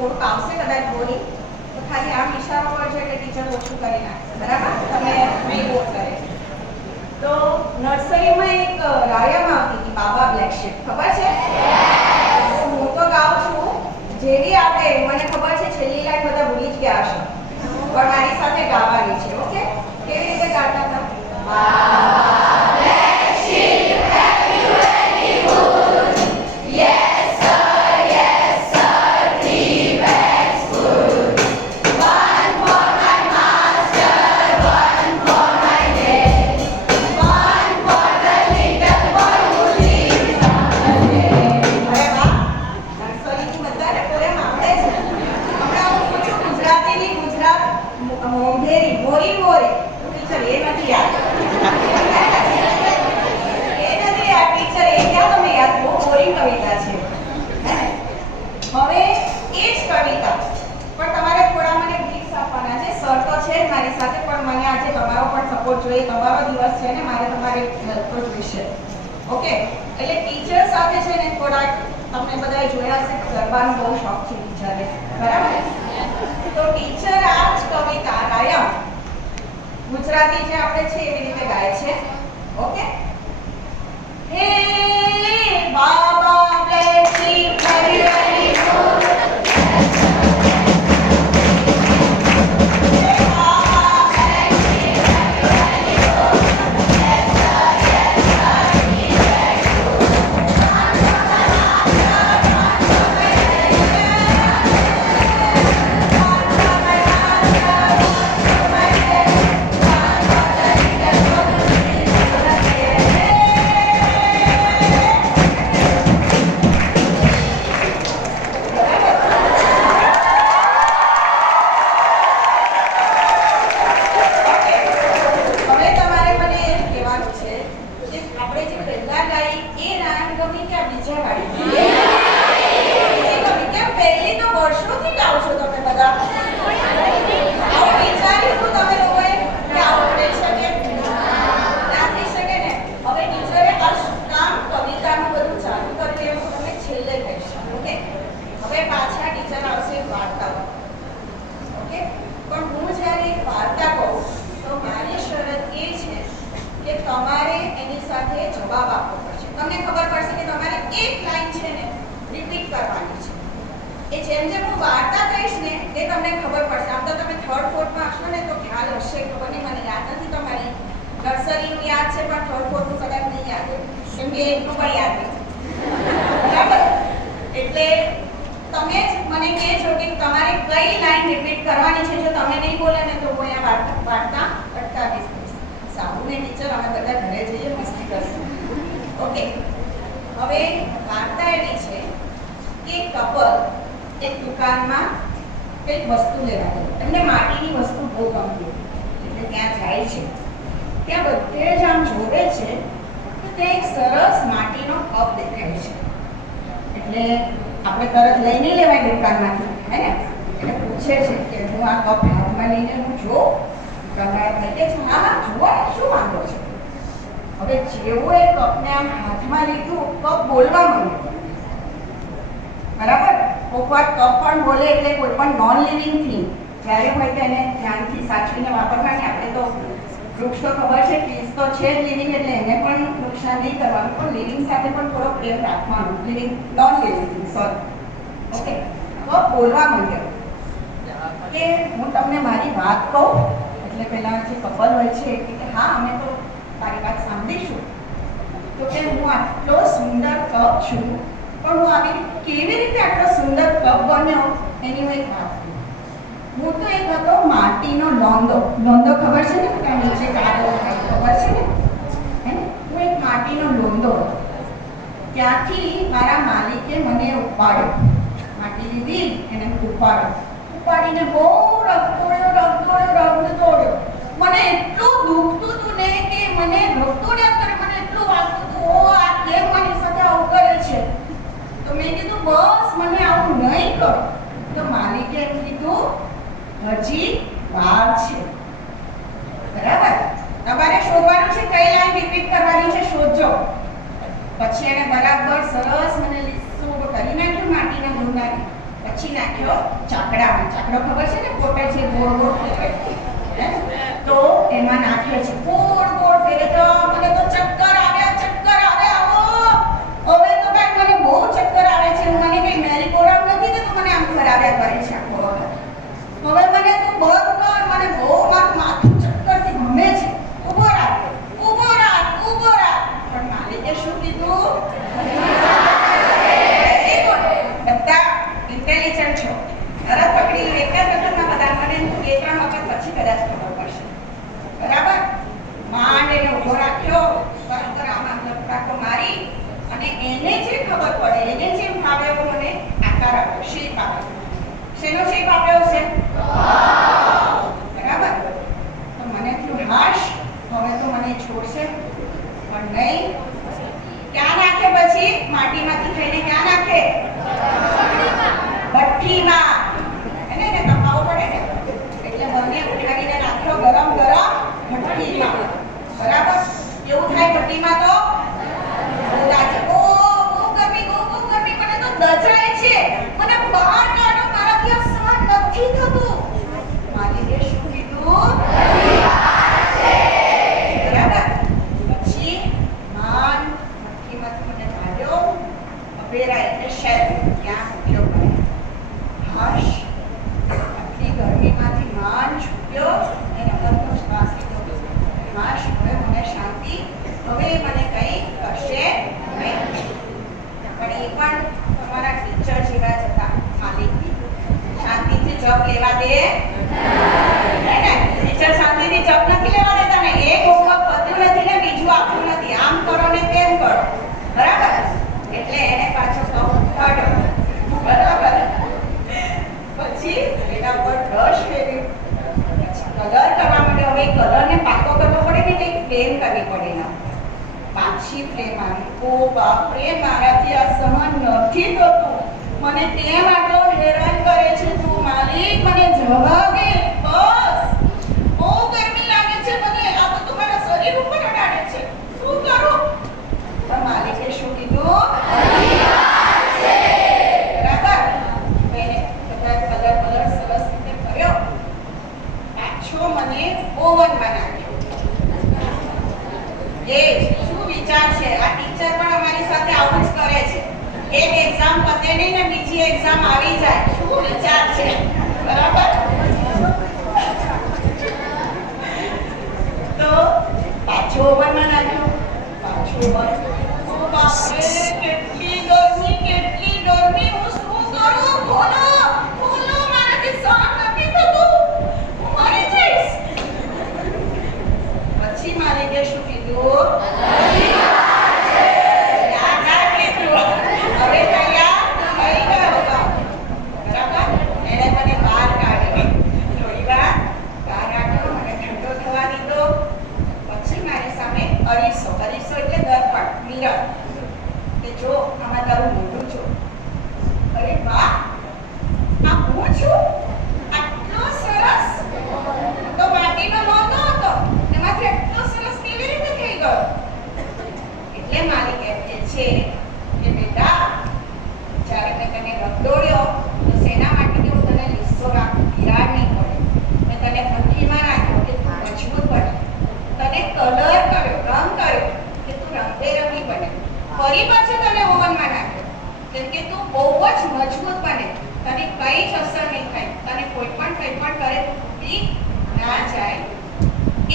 થોડુંક આવશે કદાચ બોરી, તો ખાલી આમ ઇશારો કરજો એટલે ટીચર ઓછું કરી નાખશે, બરાબર? તમે નહીં બોલ કરે. તો નર્સરીમાં એક રાયમ આવતી હતી, બાબા બ્લેક શીપ, ખબર છે? હું તો ગાઉં છું, જેવી આપણે મને ખબર છે છેલ્લી લાઈન બધા ભૂલી જ ગયા હશે, પણ મારી સાથે ગાવાની છે. ઓકે, કેવી રીતે ગાતા હતા? Baba black sheep, have you any food? Yes sir, yes sir, 3 bags full. One for my master, one for my dad, one for the little boy who lives on the lake. અરે વાહ, નર્સરીની બધાને poem આવડે છે. હમણાં હું પૂછું ગુજરાતીની ગુજરાત મોંઘેરી મોરી મોરી teacher એ નથી યાદ, ટીચર એ ક્યાં તમે યાદ? બહુ બોરિંગ કવિતા છે. હવે એ જ કવિતા પણ તમારે થોડા મને બ્રીફ્સ આપવાના છે. સર તો છે જ મારી સાથે, પણ મને આજે તમારો પણ સપોર્ટ જોઈએ. તમારો દિવસ છે ને, મારે તમારી હેલ્પ તો જોઈશે. ઓકે, એટલે ટીચર સાથે છે ને થોડાક તમને બધાએ જોયા હશે, ગરબાનો બહુ શોખ છે ટીચરને, બરાબર? તો ટીચર આ જ કવિતા રાયમ ગુજરાતી જે આપણે છે એવી રીતે ગાય છે. Okay, hey baba black sheep, have you any food? પછી એને બરાબર સરસ મને લીસું કરી નાખ્યું માટીના ધૂળનાથી. પછી નાખ્યો ચાકડામાં. ચાકડો ખબર છે ને, પોતે જે ગોળ ગોળ ફેરવે, તો એમાં નાખ્યો છે. ગોળ ગોળ ફેરે તો મને તો ચક્કર આવ્યા. હવે તો કાંઈ મને બહુ ચક્કર આવે છે. મને કઈ મેરી ગોરામ નથી કે તું મને આમ ફરાવ્યા કરે છે આખો વખત. હવે મને તું બંધ કર, મને બહુ માથું ચક્કરથી ગમે છે. ઊભો રાખ. પણ માલિકે શું કીધું? બધા ઇન્ટેલિજન્ટ છો, તરત પકડી એક જ વખતમાં બધા મને 2-3 વખત પછી કદાચ ખબર પડશે. બરાબર? માંડ એને ઊભો રાખ્યો, બરાબર આમાં લપટાકો મારી, અને એને જે ખબર પડે, એને જે ભાવે એવો મને આકાર આપ્યો, શેપ આપ્યો. શેનો શેપ આપ્યો છે? બરાબર? તો મને થયું હાશ, હવે તો મને છોડશે પણ નહીં. ક્યાં નાખે પછી? માટીમાંથી થઈને ક્યાં નાખે? ભઠ્ઠીમાં. એને તપાવવું પડે ને, એટલે બંને ઉઠાડીને નાખ્યો ગરમ ભઠ્ઠીમાં. બરાબર? કેવું થાય ભઠ્ઠીમાં? તો દજાય છે, મને બહાર કાઢો, મારાથી આ સહન નથી થતું. માલિકે શું કીધું? બરાબર? પછી માન ભઠ્ઠીમાંથી મને કાઢ્યો, અભેરા એટલે શેલ, ત્યાં મૂક્યો પડે. હાશ, આટલી ગરમીમાંથી માન છૂટ્યો અને અંદરનો શ્વાસ લીધો. હાશ, હવે મને શાંતિ, હવે મને કંઈ કરશે નહીં. પણ એ પણ તમારા ટીચર જેવા જ હતા. માલિકની શાંતિથી જપ લેવા દે ને? ટીચર શાંતિથી જપ નથી લેવા દેતા ને. એક હોમવર્ક પત્યું નથી ને બીજું આપ્યું નથી, આમ કરો ને તેમ કરો. બરાબર? એટલે એને પાછો પગ ઉઠાડ્યો. બરાબર? પછી એના ઉપર બ્રશ ફેર્યું, પછી કલર કરવા માંડ્યો. હવે કલરને પાકો કરવો પડે ને, કંઈક ફ્લેમ કરવી પડે ના. પાછી ફ્લેમ આવી. ઓ બાપરે, મારાથી આ સહન નથી થતું. મને તેમ આટલો હેરાન કરે છે તું માલિક, મને જવા દે બસ. બહુ ગરમી લાગે છે મને, આ બધું મારા શરીર ઉપર અડાડે છે. શું કરું? તો માલિકે શું કીધું? બરાબર? એને બધા કલર સરસ રીતે કર્યો, પાછો મને ઓવનમાં નાખ્યો. એ શું વિચાર છે? આ ટીચર પણ અમારી સાથે આવું જ કરે છે. એક એક્ઝામ પતે નહીં ને બીજી એક્ઝામ આવી જાય. શું વિચાર છે? બરાબર? તો પાછો ઓવનમાં નાખ્યો, પાછો ઓવન. ઓ બાપરે, કેટલી ગરમી, હું શું કરું? ખોલો, મારાથી સહન નથી થતું, હું મરી જઈશ. પછી માલિકે શું કીધું? હવે તૈયાર થઈ ગયો. બરાબર? એને મને બહાર કાઢ્યો, થોડી વાર બહાર કાઢ્યો, મને ઠંડો થવા દીધો. પછી મારી સામે અરીસો એટલે દર્પણ, મિરર, કે જો આમાં તારું મોઢું જો. અરે વાહ, આ હું છું? આટલો સરસ! તો માટીનો નહોતો હતો, એમાંથી આટલો સરસ કેવી રીતે થઈ ગયો? એટલે માલિક એમ કહે છે કે બેટા, જ્યારે મેં તને રગદોળ્યો તો શેના માટે કે હું તને લીસો રાખું, તિરાડ નહીં પડે. મેં તને ભઠ્ઠીમાં નાખ્યો કે તું મજબૂત બને, તને કલર કર્યો, રંગ કર્યો કે તું રંગબેરંગી બને. ફરી પાછો તને ઓવનમાં નાખ્યો કેમ કે તું બહુ જ મજબૂત બને, તને કંઈ જ અસર નહીં થાય, તને કોઈ પણ કંઈ પણ કરે તો તૂટી ના જાય.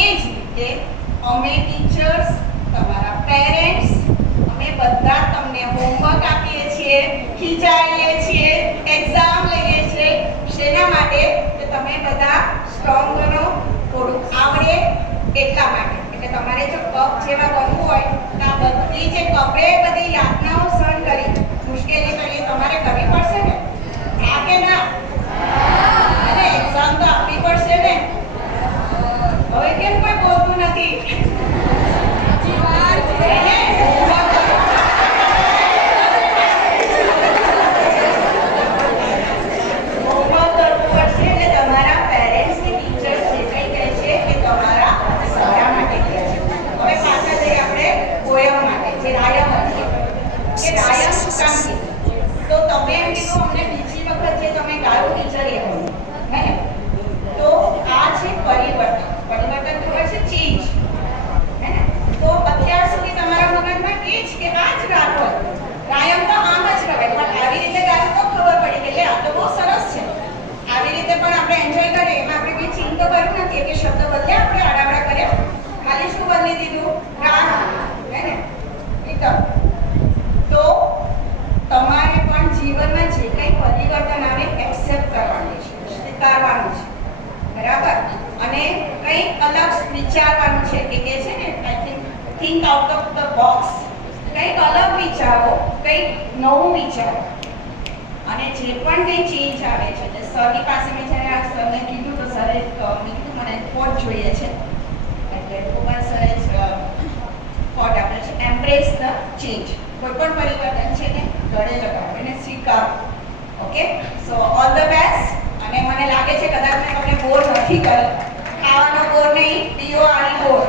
એ જ રીતે અમે ટીચર્સ, તમારા પેરેન્ટ્સ, અમે બધા તમને હોમવર્ક આપીએ છીએ, ખીચાડીએ છીએ, એક્ઝામ લઈએ છીએ. શેના માટે? કે તમે બધા સ્ટ્રોંગ બનો, થોડુંક આવડે એટલા માટે. એટલે તમારે જો કપ જેવા બનવું હોય તો આ બધી જે કપે બધી યાતનાઓ સહન કરી, મુશ્કેલી કરી, તમારે કરવી પડશે ને? હા કે ના? અને એક્ઝામ તો આપવી પડશે ને? હવે કેમ કોઈ બોલતું નથી? રાયમ શું કામ કીધું? તો તમે એમ કીધું અમને બીજી વખત તમે ગાયું ટીચરે હશે, હે ને? તો આ છે પરિવર્તન. પરિવર્તન ખબર છે? ચેન્જ, હે ને? તો અત્યાર સુધી તમારા મગજમાં એ જ કે આ જ રાગ હોય, રાયમ તો આમ જ કહેવાય, પણ આવી રીતે ગાયું તો ખબર પડી કે લે આ તો બહુ સરસ છે. આવી રીતે પણ આપણે એન્જોય કરીએ, એમાં આપણે કોઈ ચીન તો કર્યું નથી કે શબ્દ બદલ્યા, આપણે આડાવડા કર્યા, ખાલી શું બદલી દીધું? રાગ, હે ને? એકદમ. તો તમારે પણ જીવનમાં જે કંઈ પરિવર્તન આવે એક્સેપ્ટ કરવાનું છે, સ્વીકારવાનું છે, બરાબર? અને કંઈક અલગ વિચારવાનું છે કે છે ને I think out of the box, કંઈક અલગ વિચારો, કંઈક નવું વિચારો. અને જે પણ કંઈ ચેન્જ આવે છે, જે સરની પાસે મેં જ્યારે આ સરને કીધું તો સરે મેં કીધું મને કોટ જોઈએ છે, એટલે ભગવાન સરે કોટ આપે છે, એમ્બ્રેસ ધ ચેન્જ. કોઈ પણ પરિવર્તન છે ને ગળે લગાવો, એને સ્વીકારો. Okay, so all the best. અને મને લાગે છે કદાચ મેં તમને બોર નથી કર્યો, ખાવાનો બોર નહીં, પીઓ આની બોર.